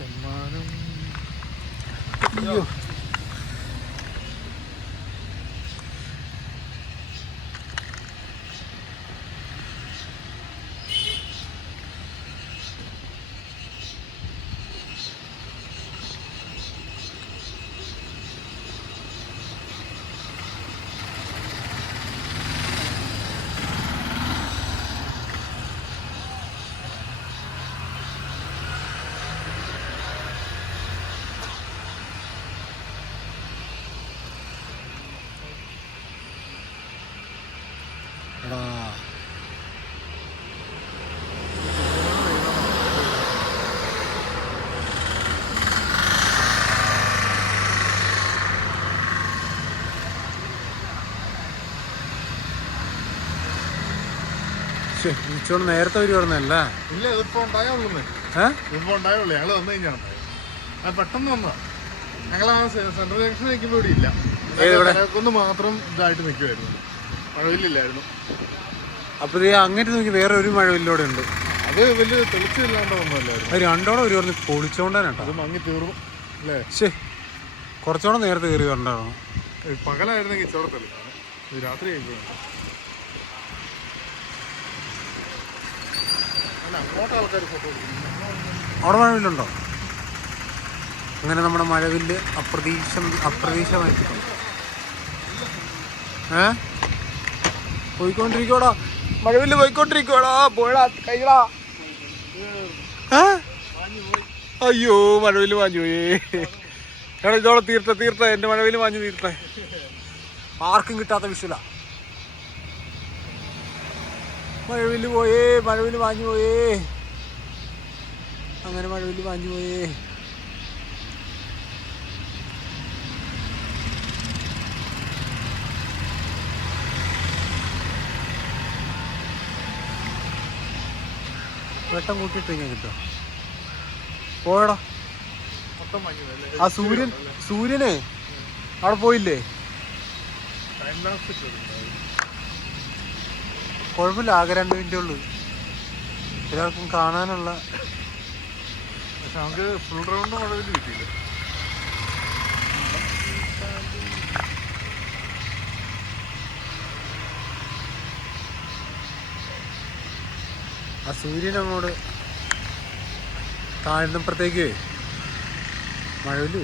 സമ്മാനം അയ്യോ എടാ നേരത്തെ ഒരു നേരത്തെ വരുവായിരുന്നല്ല ഇല്ല ഇതിപ്പോ ഇതിപ്പോ ഉണ്ടായുള്ളൂ. ഞങ്ങൾ വന്നു കഴിഞ്ഞാൽ അത് പെട്ടെന്ന് വന്നതാ. ഞങ്ങൾ ആ സെൻട്രൽ ജംഗ്ഷൻ നിൽക്കുമ്പോൾ ഇവിടെ ഇല്ല. ഒന്ന് മാത്രം ഇതായിട്ട് നിൽക്കുമായിരുന്നു മഴവില്ലായിരുന്നു അപ്പൊ ഇത് അങ്ങോട്ട് നോക്കി വേറെ ഒരു മഴവില്ലോടെ ഉണ്ട്. അത് വലിയ തെളിച്ചില്ലാണ്ട് ഒന്നുമല്ലായിരുന്നു അത് രണ്ടോടെ ഒരു പറഞ്ഞ് പൊളിച്ചോണ്ടാനാട്ടോ അത് മങ്ങി തീർന്നു. അല്ലേ? ശേ കുറച്ചുകൂടെ നേരത്തെ കയറി വരണ്ടാണോ ഇത് പകലായിരുന്നെങ്കിൽ ഇത് രാത്രി കഴിക്കണം അല്ല അങ്ങോട്ട് ആൾക്കാർ ഫോട്ടോ അവിടെ മഴവില്ലുണ്ടോ? അങ്ങനെ നമ്മുടെ മഴവില്ല് അപ്രതീക്ഷ അപ്രതീക്ഷമായിട്ടുണ്ട് ഏ? പോയിക്കൊണ്ടിരിക്കോടാ മഴവിൽ പോയിക്കൊണ്ടിരിക്കോടാ പോയടാ കൈകളാ? അയ്യോ മഴവിൽ വാഞ്ഞു പോയേ. ഇതോടെ തീർത്ത തീർത്ത. എന്റെ മഴവിൽ വാഞ്ഞു തീർത്ത. ആർക്കും കിട്ടാത്ത വിഷുല. മഴവിൽ പോയേ മഴവിൽ വാഞ്ഞു പോയേ. അങ്ങനെ മഴവിൽ വാഞ്ഞു പോയേ. വെട്ടം കൂട്ടിയിട്ട് ഞാൻ കിട്ടുക. പോയടാ. ആ സൂര്യൻ സൂര്യനെ അവിടെ പോയില്ലേ? കുഴപ്പമില്ല ആകെ രണ്ട് മിനിറ്റേ ഉള്ളൂ. എല്ലാവർക്കും കാണാനുള്ള പക്ഷെ നമുക്ക് ഫുൾ റൗണ്ട് മഴവിൽ കിട്ടിയില്ല. ആ സൂര്യൻ അങ്ങോട്ട് താഴ്ന്നപ്പോഴത്തേക്ക് മഴവിൽ